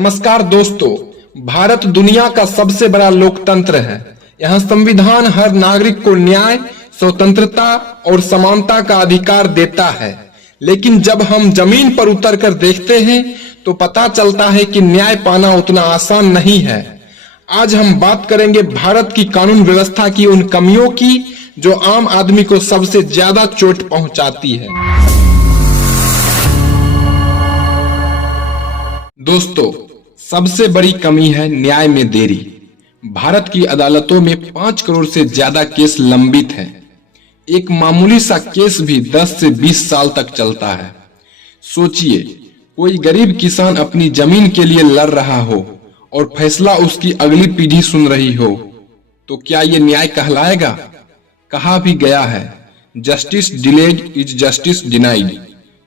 नमस्कार दोस्तों, भारत दुनिया का सबसे बड़ा लोकतंत्र है। यहाँ संविधान हर नागरिक को न्याय, स्वतंत्रता और समानता का अधिकार देता है। लेकिन जब हम जमीन पर उतरकर देखते हैं तो पता चलता है कि न्याय पाना उतना आसान नहीं है। आज हम बात करेंगे भारत की कानून व्यवस्था की उन कमियों की जो आम आदमी को सबसे ज्यादा चोट पहुंचाती है। दोस्तों, सबसे बड़ी कमी है न्याय में देरी। भारत की अदालतों में 5 करोड़ से ज्यादा केस लंबित हैं। एक मामूली सा केस भी 10 से 20 साल तक चलता है। सोचिए, कोई गरीब किसान अपनी जमीन के लिए लड़ रहा हो और फैसला उसकी अगली पीढ़ी सुन रही हो, तो क्या ये न्याय कहलाएगा? कहा भी गया है, justice delayed is justice denied,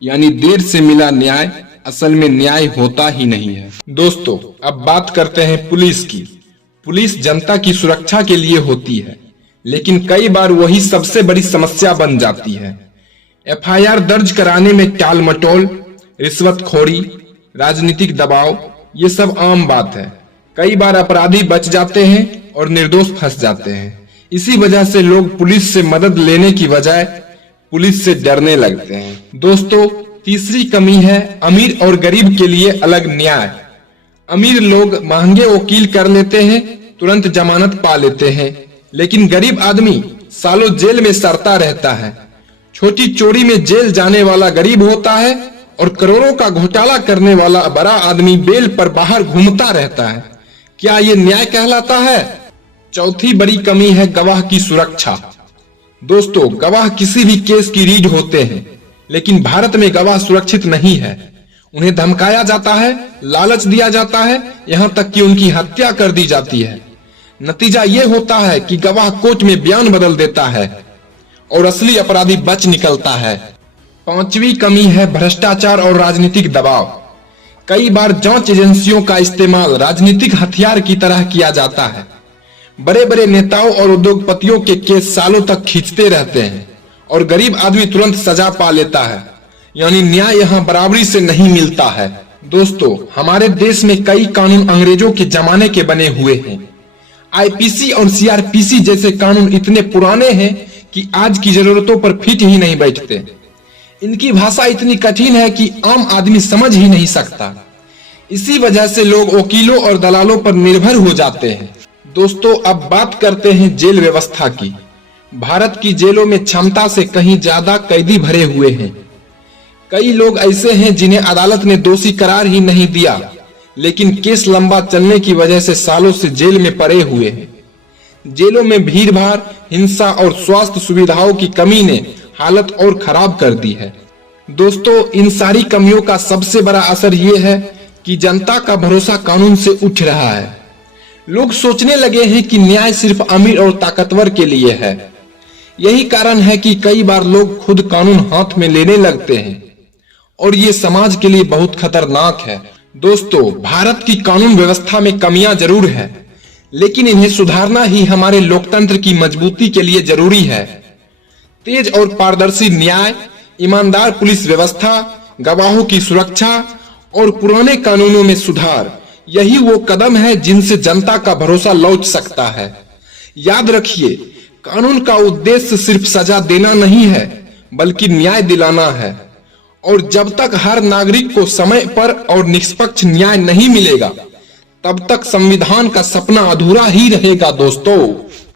यानी देर से मिला न्याय असल में न्याय होता ही नहीं है। दोस्तों, अब बात करते हैं पुलिस की। पुलिस जनता की सुरक्षा के लिए होती है, लेकिन कई बार वही सबसे बड़ी समस्या बन जाती है। एफआईआर दर्ज कराने में टाल मटोल, रिश्वतखोरी, राजनीतिक दबाव, ये सब आम बात है। कई बार अपराधी बच जाते हैं और निर्दोष फंस जाते हैं। इसी वजह से लोग पुलिस से मदद लेने की बजाय पुलिस से डरने लगते हैं। दोस्तों, तीसरी कमी है अमीर और गरीब के लिए अलग न्याय। अमीर लोग महंगे वकील कर लेते हैं, तुरंत जमानत पा लेते हैं, लेकिन गरीब आदमी सालों जेल में सड़ता रहता है। छोटी चोरी में जेल जाने वाला गरीब होता है और करोड़ों का घोटाला करने वाला बड़ा आदमी बेल पर बाहर घूमता रहता है। क्या ये न्याय कहलाता है? चौथी बड़ी कमी है गवाह की सुरक्षा। दोस्तों, गवाह किसी भी केस की रीढ़ होते हैं, लेकिन भारत में गवाह सुरक्षित नहीं है। उन्हें धमकाया जाता है, लालच दिया जाता है, यहाँ तक कि उनकी हत्या कर दी जाती है। नतीजा ये होता है कि गवाह कोर्ट में बयान बदल देता है और असली अपराधी बच निकलता है। पांचवी कमी है भ्रष्टाचार और राजनीतिक दबाव। कई बार जांच एजेंसियों का इस्तेमाल राजनीतिक हथियार की तरह किया जाता है। बड़े बड़े नेताओं और उद्योगपतियों के केस सालों तक खींचते रहते हैं और गरीब आदमी तुरंत सजा पा लेता है, यानी न्याय यहाँ बराबरी से नहीं मिलता है। दोस्तों, हमारे देश में कई कानून अंग्रेजों के जमाने के बने हुए हैं। आईपीसी और सीआरपीसी जैसे कानून इतने पुराने हैं कि आज की जरूरतों पर फिट ही नहीं बैठते। इनकी भाषा इतनी कठिन है कि आम आदमी समझ ही नहीं सकता। इसी वजह से लोग वकीलों और दलालों पर निर्भर हो जाते हैं। दोस्तों, अब बात करते हैं जेल व्यवस्था की। भारत की जेलों में क्षमता से कहीं ज्यादा कैदी भरे हुए हैं। कई लोग ऐसे हैं जिन्हें अदालत ने दोषी करार ही नहीं दिया, लेकिन केस लंबा चलने की वजह से सालों से जेल में पड़े हुए हैं। जेलों में भीड़-भाड़, हिंसा और स्वास्थ्य सुविधाओं की कमी ने हालत और खराब कर दी है। दोस्तों, इन सारी कमियों का सबसे बड़ा असर ये है कि जनता का भरोसा कानून से उठ रहा है। लोग सोचने लगे हैं कि न्याय सिर्फ अमीर और ताकतवर के लिए है। यही कारण है कि कई बार लोग खुद कानून हाथ में लेने लगते हैं और ये समाज के लिए बहुत खतरनाक है। दोस्तों, भारत की कानून व्यवस्था में कमियां जरूर है, लेकिन इन्हें सुधारना ही हमारे लोकतंत्र की मजबूती के लिए जरूरी है। तेज और पारदर्शी न्याय, ईमानदार पुलिस व्यवस्था, गवाहों की सुरक्षा और पुराने कानूनों में सुधार, यही वो कदम है जिनसे जनता का भरोसा लौट सकता है। याद रखिए, कानून का उद्देश्य सिर्फ सजा देना नहीं है, बल्कि न्याय दिलाना है। और जब तक हर नागरिक को समय पर और निष्पक्ष न्याय नहीं मिलेगा, तब तक संविधान का सपना अधूरा ही रहेगा। दोस्तों।